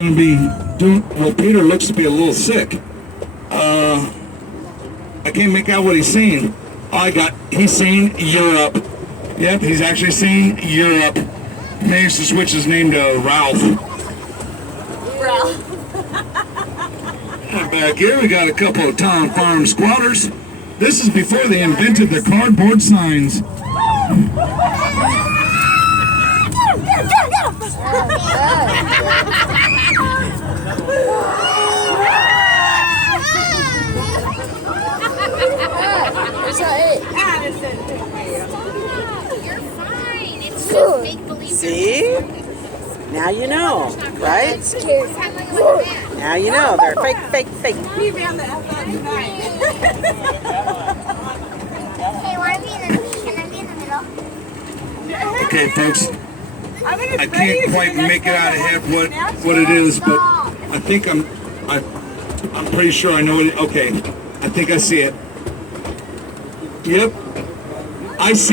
Going to be doing. Well, Peter looks to be a little sick. I can't make out what he's saying. He's saying Europe. Yep, he's actually saying Europe. Managed to switch his name to Ralph. And back here we got a couple of Tom Farm squatters. This is before they invented the cardboard signs. You're fine. It's just make believe. See? Now you know, right? Now you know. They're fake. Hey, wanna be in the can I be in the middle? Okay, folks. I can't quite make it out of head what it is, but I think I'm pretty sure I know what it. Okay, I think I see it. Yep, I see.